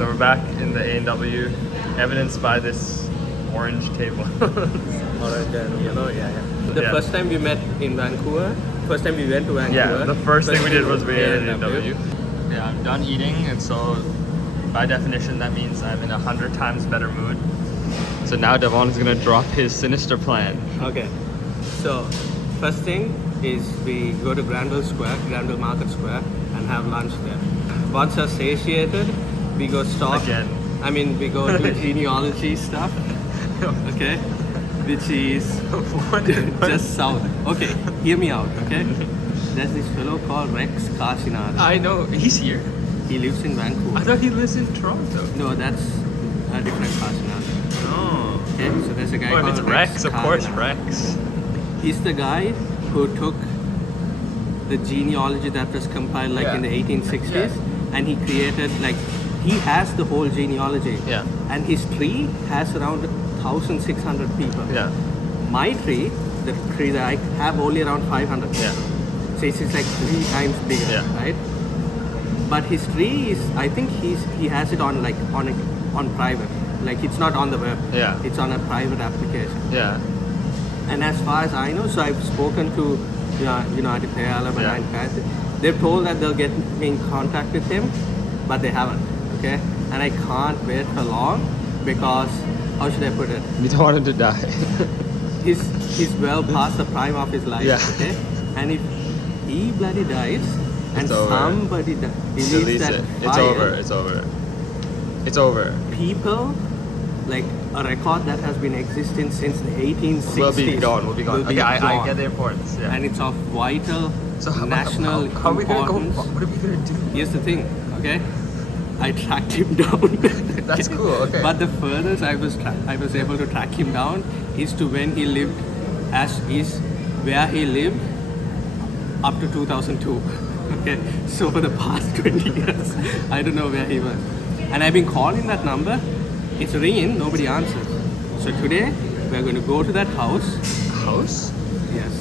So we're back in the A&W, evidenced by this orange table. Orange and yellow, yeah. The Yeah. first time we met in Vancouver, first time we went to Vancouver. Yeah, the first thing we did was we ate at A&W. A&W. Yeah, I'm done eating, and so by definition that means I'm in 100 times better mood. So now Devon is gonna drop his sinister plan. Okay. So, first thing is we go to Granville Market Square, and have lunch there. Once we're satiated, we go stop. Again. We go do genealogy stuff. Okay. Which is just south. Okay, hear me out, okay? There's this fellow called Rex Kashinada. I know, he's here. He lives in Vancouver. I thought he lives in Toronto. No, that's a different Kashinada. Oh. Okay, so there's a guy Well, called if it's Rex, of course Kashinada. Rex. He's the guy who took the genealogy that was compiled in the 1860s and he created he has the whole genealogy. Yeah. And his tree has around 1,600 people. Yeah. My tree, the tree that I have, only around 500 people. Yeah. So it's 3 times bigger, Yeah. right? But his tree is, I think he has it on on private. It's not on the web. Yeah. It's on a private application. Yeah. And as far as I know, so I've spoken to United Airlines Yeah. and they've told that they'll get me in contact with him, but they haven't. Okay, and I can't wait for long because how should I put it? You don't want him to die. He's well past the prime of his life. Yeah. Okay, and if he bloody dies and It's over. somebody deletes Release that it. It's file, over. It's over. It's over. people a record that has been existing since the 1860s We'll be gone. We'll be gone. will be I gone. get the importance. Yeah. And it's of vital So how national are we gonna go? importance. What are we gonna do? Here's the thing, okay? I tracked him down. That's cool. Okay. But the furthest I was able to track him down is to when he lived, where he lived up to 2002. Okay, so for the past 20 years, I don't know where he was. And I've been calling that number. It's ringing, nobody answers. So today, we're going to go to that house. House? Yes.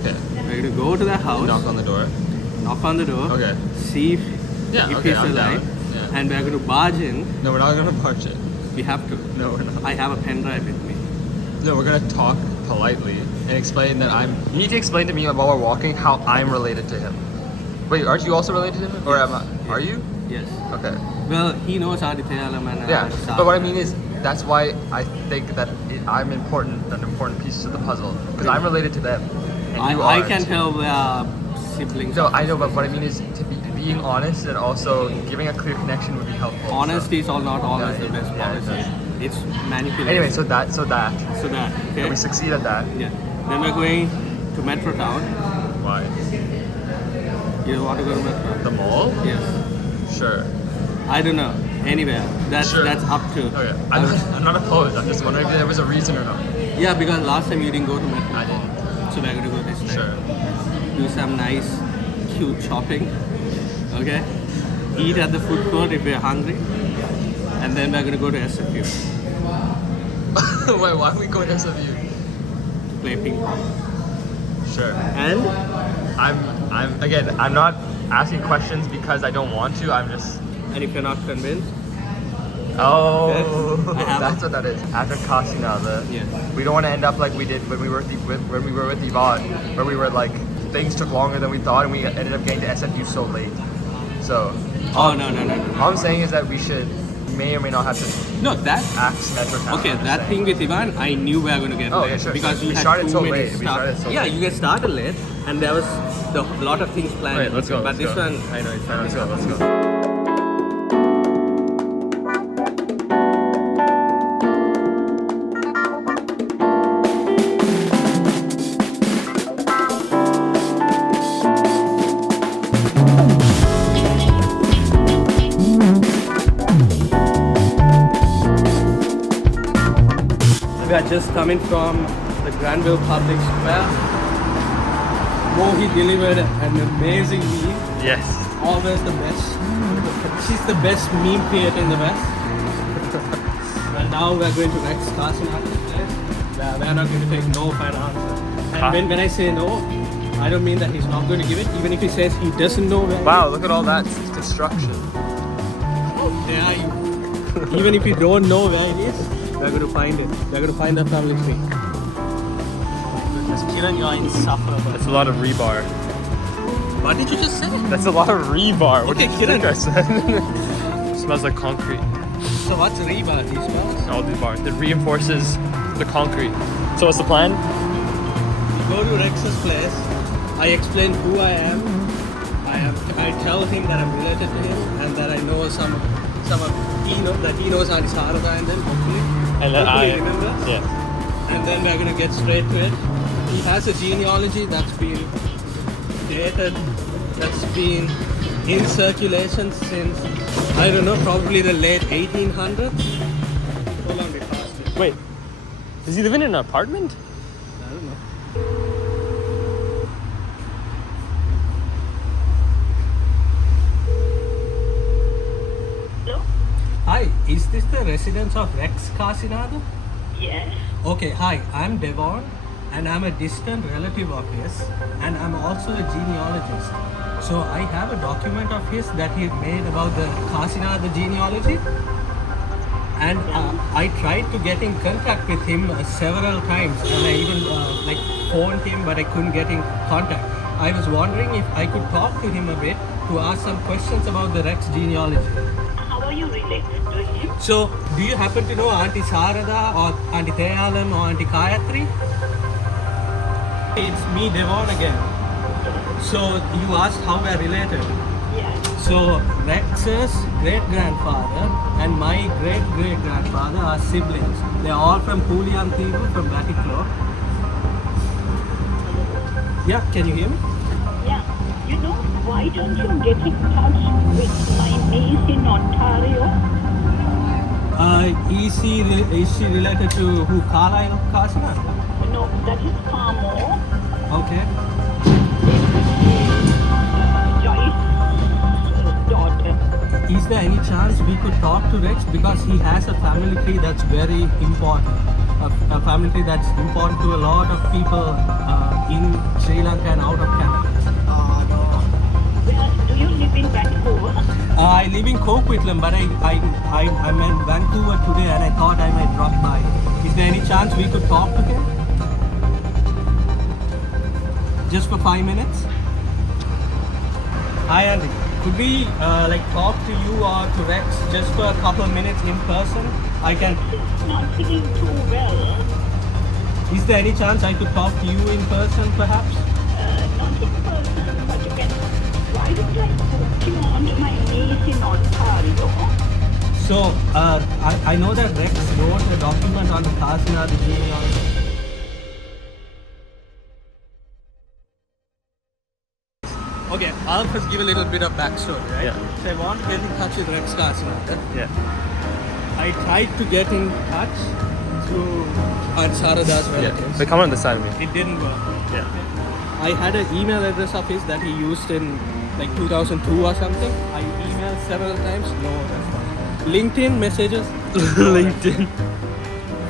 Okay. We're going to go to that house. Knock on the door. Knock on the door. Okay. See if Okay, he's I'm alive. down. Yeah. And we're going to barge in. No, we're not gonna punch it. We have to. No, we're not. I have a pen drive with me. No, we're gonna talk politely and explain that You need to explain to me while we're walking how I'm related to him. Wait, aren't you also related to him? Or am I? Are you? Yes. Okay. Well, he knows Aditya and Yeah, but what I mean is, that's why I think that I'm an important piece of the puzzle because I'm related to them, and you I aren't. can tell we are siblings. No, I know, but what I mean is being honest and also giving a clear connection would be helpful. Honesty is not always Yeah, the best yeah, policy. It's manipulation. Anyway, so that. So that. Okay. And we succeed at that. Yeah. Then we're going to Metro Town. Why? You want to go to Metro? The mall? Yes. Sure. I don't know. Anywhere. That's up to. Okay. I'm not opposed. I'm just wondering if there was a reason or not. Yeah, because last time you didn't go to Metro. I didn't. So we're going to go this time. Sure. Do some nice, cute shopping. Okay? Eat at the food court if we're hungry. And then we're going to go to SFU Wait, why are we going to SFU? to play ping pong. Sure. And I'm not asking questions because I don't want to. I'm just. and if you're not convinced, Oh, I have that's what that is. After Kashinada, Yeah. we don't want to end up like we did when we were with Devon, where we were things took longer than we thought, and we ended up getting to SFU so late. So, oh no. all I'm saying is that we may or may not have to No, that axe Metro Town. okay. I'm just That saying. thing with Ivan, I knew we were going to get Oh, late yeah, sure, because sure. you We had started too so many late. We stuff. started so Yeah, late. you get started late, and there was a lot of things planned. Wait, let's go. But let's this go. one, I know it's Let's fine. go. Let's go. We are just coming from the Granville Public Square. Mohi delivered an amazing meal. Yes. Always the best. She's the best meme creator in the West. And now we're going to Rex Kashinada's place. We're not going to take no for an answer. And when I say no, I don't mean that he's not going to give it. Even if he says he doesn't know where. Wow, look at all that destruction. How dare you? Even if you don't know where it is, we're going to find it. We're going to find that family tree. Kiren, you're insufferable. That's a lot of rebar. What did you just say? That's a lot of rebar. What Okay, did you think Kiren. I said? Smells like concrete. So what's rebar? These smells? All rebar. It reinforces the concrete. So what's the plan? Go to Rex's place. I explain who I am. I tell him that I'm related to him and that I know some of he knows Auntie Sarada, and then hopefully he remembers. Yes. And then we're gonna get straight to it. He has a genealogy that's been dated, that's been in circulation since, I don't know, probably the late 1800s. How long did it last? Wait, is he living in an apartment? I don't know. Hello? Hi, is this the residence of Rex Kasinada? Yes. Okay, hi, I'm Devon and I'm a distant relative of his and I'm also a genealogist. So I have a document of his that he made about the Kasinada genealogy, and I tried to get in contact with him several times and I even phoned him, but I couldn't get in contact. I was wondering if I could talk to him a bit to ask some questions about the Rex genealogy. How are you related to him? So, do you happen to know Auntie Sarada or Auntie Teyalam or Auntie Kayatri? It's me, Devon, again. So, you asked how we're related. Yes. So, Rex's great-grandfather and my great-great-grandfather are siblings. They're all from Puliantivu, from Batiklo. Yeah, can you hear me? Yeah. You know, why don't you get in touch with my niece in Ontario? Is she related to who, Carlisle Kasina? No, that is far more. Okay. Joyce's daughter. Is there any chance we could talk to Rex, because he has a family tree that's very important, a family tree that's important to a lot of people in Sri Lanka and out of Canada. Where do you live in Vancouver? I live in Coquitlam, but I'm in Vancouver today and I thought I might drop by. Is there any chance we could talk to him? Just for 5 minutes? Hi Andy, could we talk to you or to Rex just for a couple of minutes in person? I can. She's not feeling too well. Is there any chance I could talk to you in person perhaps? Not in person, but you can. Why don't I put you on to my niece in Ontario? So, I know that Rex wrote a document on the Kasina, the genealogy. Okay, I'll first give a little bit of backstory, right? Yeah. So I want to get in touch with Rex Kasina. Yeah. I tried to get in touch through Aunt Sarada's relatives. Yeah. But come on this side of me. It didn't work. Yeah. I had an email address of his that he used in 2002 or something. I emailed several times, no response. LinkedIn messages, LinkedIn.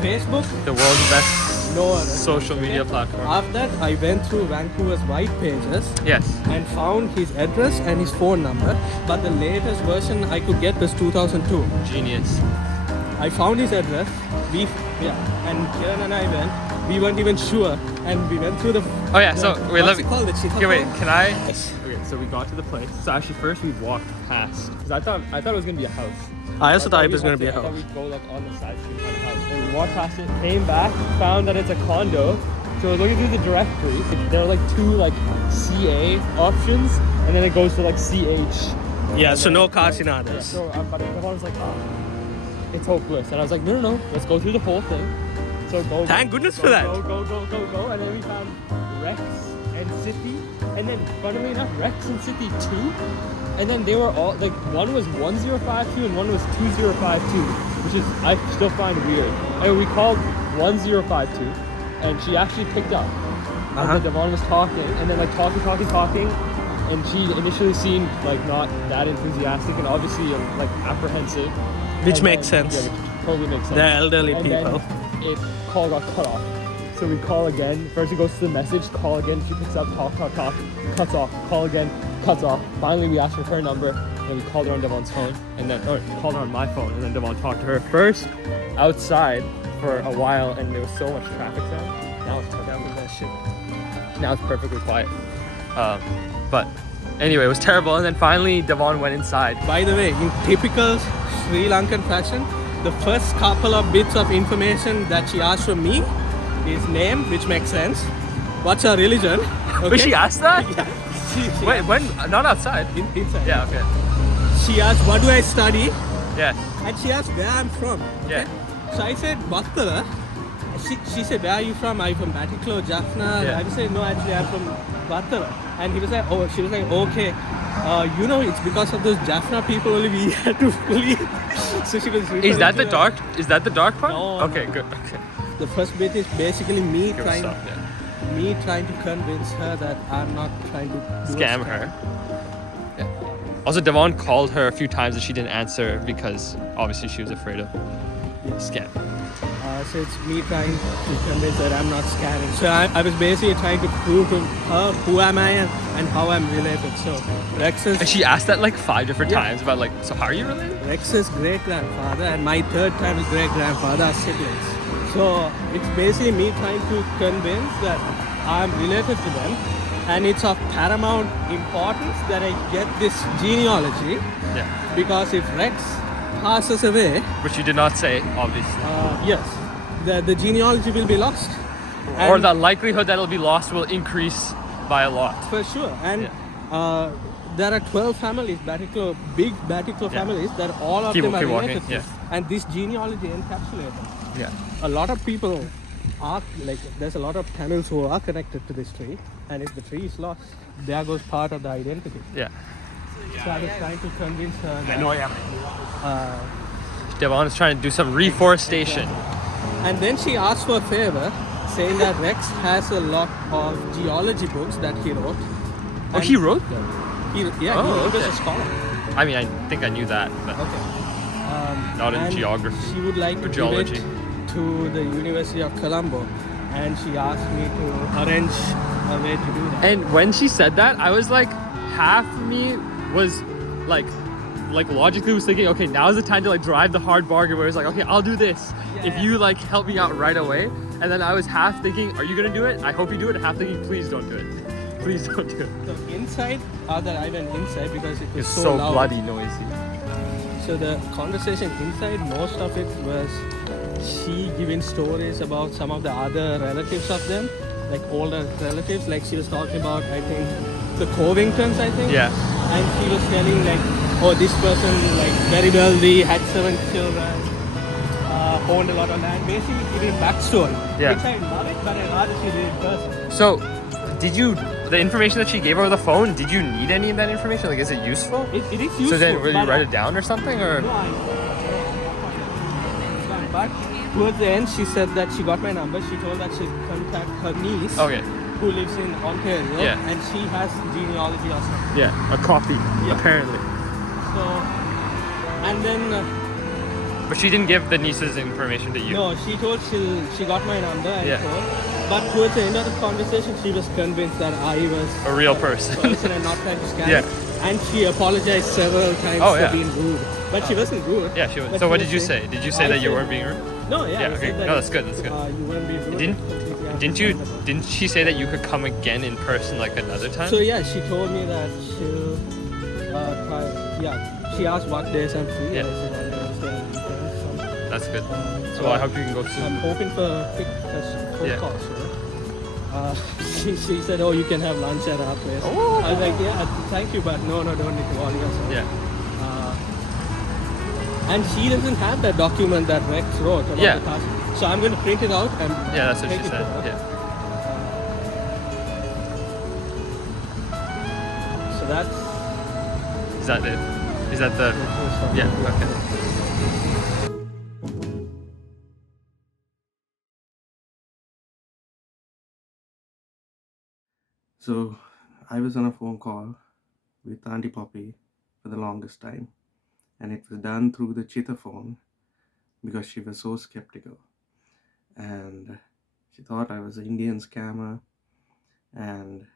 Facebook, The world's best no response. social media platform. After that, I went through Vancouver's white pages Yes. and found his address and his phone number, but the latest version I could get was 2002. Genius. I found his address, and Kiren and I went. We weren't even sure, and we went through the. Oh yeah, so wait, let what's me. it called? The Chitapur? Okay, wait, can I? Okay, so we got to the place. So actually, first we walked past because I thought it was gonna be a house. I also thought it we was going had to be a I thought house. we'd go on the side street kind of house. And we walked past it, came back, found that it's a condo. So we're looking through the directory. There are two CA options, and then it goes to CH. Yeah, so no Yeah, Kasinadas. so but the one was it's hopeless. And I was like, no, let's go through the whole thing. So go. Thank goodness for that. Go. And then we found Rex and City. And then, funnily enough, Rex and City 2. And then they were all, one was 1052 and one was 2052, which is, I still find weird. And we called 1052, and she actually picked up. And then Devon was talking, and then talking. And she initially seemed not that enthusiastic and obviously apprehensive. Which And makes then- sense. Yeah, which totally makes sense. They're elderly And people. then call got cut off. So we call again. First it goes to the message, call again. She picks up, talk, cuts off. Call again, cuts off. Finally we ask for her number. And we called her on Devon's phone, and then called her on my phone, and then Devon talked to her first outside for a while, and there was so much traffic sound. Now it's now it's perfectly quiet. But anyway, it was terrible, and then finally Devon went inside. By the way, in typical Sri Lankan fashion, the first couple of bits of information that she asked from me is name, which makes sense. What's her religion? Okay. But she asked that? Yeah. She Wait, when? Not outside. inside. Yeah. Okay. She asked, what do I study? Yes. And she asked where I'm from. Yeah. So I said, Battala. She said, where are you from? Are you from Batticaloa, Jaffna? Yeah. I said, no, actually I'm from Battala. And he was like, oh, she was like, okay. It's because of those Jaffna people only we had to leave. So she was Is that the dark? Is that the dark part? No, Okay. no. Good. Okay. The first bit is basically me Good trying stuff. Yeah. to convince her that I'm not trying to do a Scam her. Yeah. Also, Devon called her a few times and she didn't answer because obviously she was afraid of scam. So it's me trying to convince her I'm not scamming. So I was basically trying to prove to her who am I and how I'm related. So And she asked that like 5 different Yeah. times about like, so how are you related? Rex's great-grandfather and my third time is great-grandfather are siblings. So it's basically me trying to convince that I'm related to them, and it's of paramount importance that I get this genealogy, Yeah. because if Rex passes away, Which you did not say, obviously. yes, the genealogy will be lost. Or And the likelihood that it'll be lost will increase by a lot. for sure. And there are 12 families, big Batticaloa Yeah. families, that all of Keep- them are keep related walking, to. yeah. And this genealogy encapsulates them. Yeah. A lot of people are like, there's a lot of Tamils who are connected to this tree, and if the tree is lost, there goes part of the identity. Yeah. So I was trying to convince her that, Devon is trying to do some reforestation. and then she asked for a favor, saying that Rex has a lot of geology books that he wrote. Oh, And he wrote them? he Oh, wrote as okay. a scholar. I mean, I think I knew that, but Okay. not in And geography She would like or to geology. give it to the University of Colombo, and she asked me to arrange a way to do that. And when she said that, I was like, half of me was like logically was thinking, okay, now's the time to like drive the hard bargain where it's like, okay, I'll do this if you like help me out right away. And then I was half thinking, are you gonna do it? I hope you do it. And half thinking, please don't do it. Please don't do it. So inside, that I went inside because it was It's so so loud. bloody noisy. So the conversation inside, most of it was she giving stories about some of the other relatives of them, like older relatives. Like she was talking about, I think, the Covingtons, I think. Yeah. And she was telling like, oh, this person like very wealthy, had 7 children, owned a lot of land. Basically giving backstory. Yeah. Which I love it, but I rather she did it in person. So, the information that she gave over the phone, did you need any of that information? Like, is it useful? It is useful. So then, will you but write it down or something, or? No, but towards the end, she said that she got my number. She told that she'd contact her niece, Okay. who lives in Ontario, Yeah. and she has genealogy or something. Yeah, a copy, Yeah. apparently. So, and then But she didn't give the niece's information to you. no, she told she got my number and Yeah. told. But towards the end of the conversation, she was convinced that I was A real person. and not trying to scam. Yeah. And she apologized several times Oh, for yeah. being rude. But she wasn't rude. Yeah, she was. But So she what was did you saying- say? Did you say I that you said- weren't being rude? No, yeah. Yeah, I okay. said that, No, that's good, that's good. You weren't being rude. Didn't completely didn't you understandable. didn't she say that you could come again in person like another time? So yeah, she told me that she'll try. Yeah, she asked what days I'm free. Yeah. I said on Wednesday and weekends. So, That's good. So I hope you can go I'm soon. hoping for a quick phone Yeah. call. So, she said, oh, you can have lunch at our place. Oh. I was like, yeah, thank you, but no, don't need to worry yourself. Yeah. And she doesn't have that document that Rex wrote about Yeah. the task. So I'm going to print it out and Yeah, that's what take she it to said. her. Yeah. So that's Is that it? Is that the? Yeah. Okay. So I was on a phone call with Auntie Poppy for the longest time, and it was done through the Chitta phone because she was so skeptical, and she thought I was an Indian scammer, and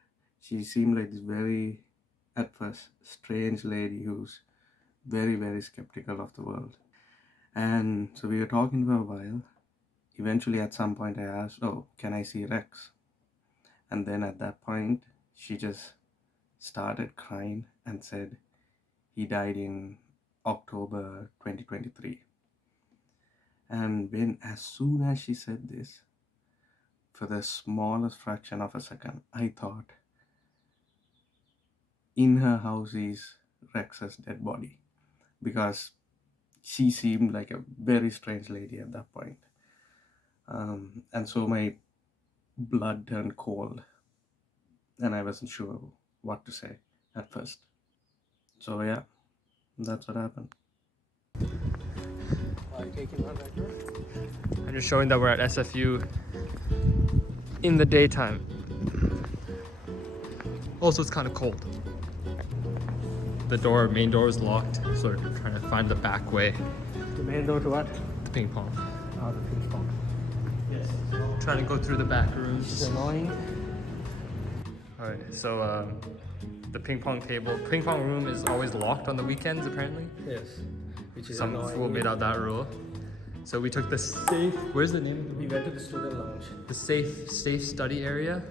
she seemed like this very, at first, strange lady who's very, very skeptical of the world. And so we were talking for a while. Eventually, at some point, I asked, "Oh, can I see Rex?" And then at that point, she just started crying and said he died in October 2023. And as soon as she said this, for the smallest fraction of a second, I thought in her house is Rex's dead body, because she seemed like a very strange lady at that point. And so my blood turned cold, and I wasn't sure what to say at first. So yeah, that's what happened. I'm just showing that we're at SFU in the daytime. Also, it's kind of cold. The main door is locked, so we're trying to find the back way. The main door to what? The ping pong. Oh, the ping pong. Yes. Trying to go through the back rooms. It's annoying. Alright, so the ping pong room is always locked on the weekends apparently. Yes. Which is Some annoying. fool made out that rule. So we took the safe, where's the name of the room? We went to the student lounge. The safe study area.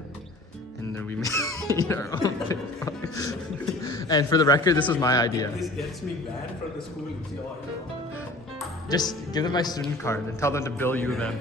And then we made our own ping pong. And for the record, this was my idea. This gets me banned from the school. Just give them my student card and tell them to bill you them.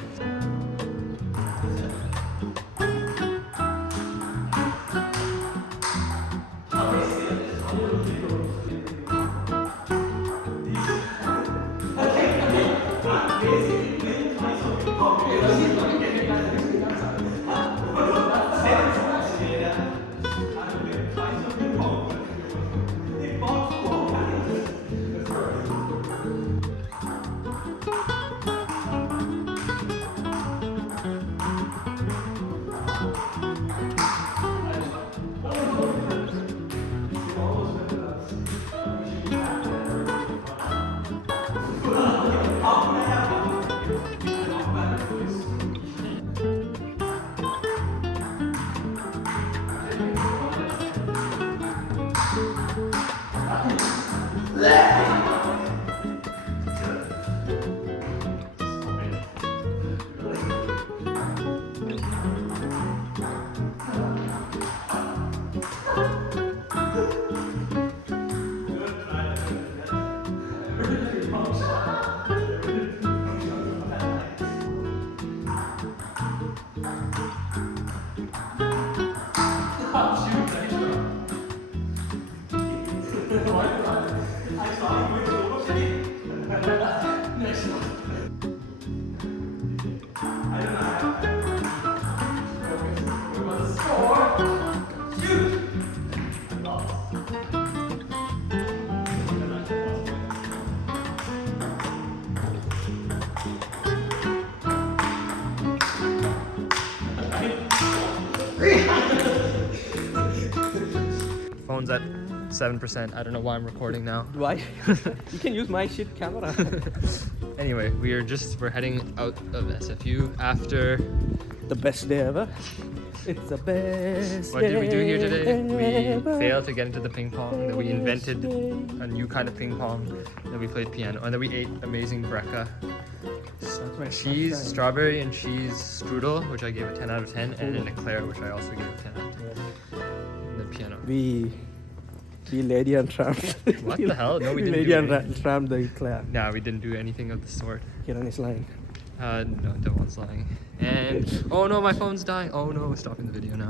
Phone's at 7%. I don't know why I'm recording now. Why? You can use my shit camera. Anyway, we're heading out of SFU after. The best day ever. It's the best. What did we do here today? We ever. failed to get into the ping pong. Then we invented a new kind of ping pong. Then we played piano. And then we ate amazing brekka. Cheese, strawberry and cheese strudel, which I gave a 10 out of 10. And an eclair, which I also gave a 10 out of 10. And then piano. We lady and trammed. What the hell? No, we didn't lady do and anything. trammed the eclair. Nah, we didn't do anything of the sort. Kiren is lying. No, Devon's lying. And, oh no, my phone's dying. Oh no, we're stopping the video now.